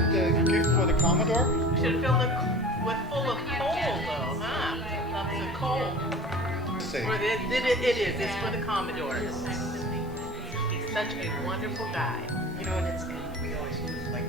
that the gift for the Commodore? You should have filled it with full of coal, though, huh? Lots of coal. Say. It is. It's for the Commodore. He's such a wonderful guy. You know, and it's we always use like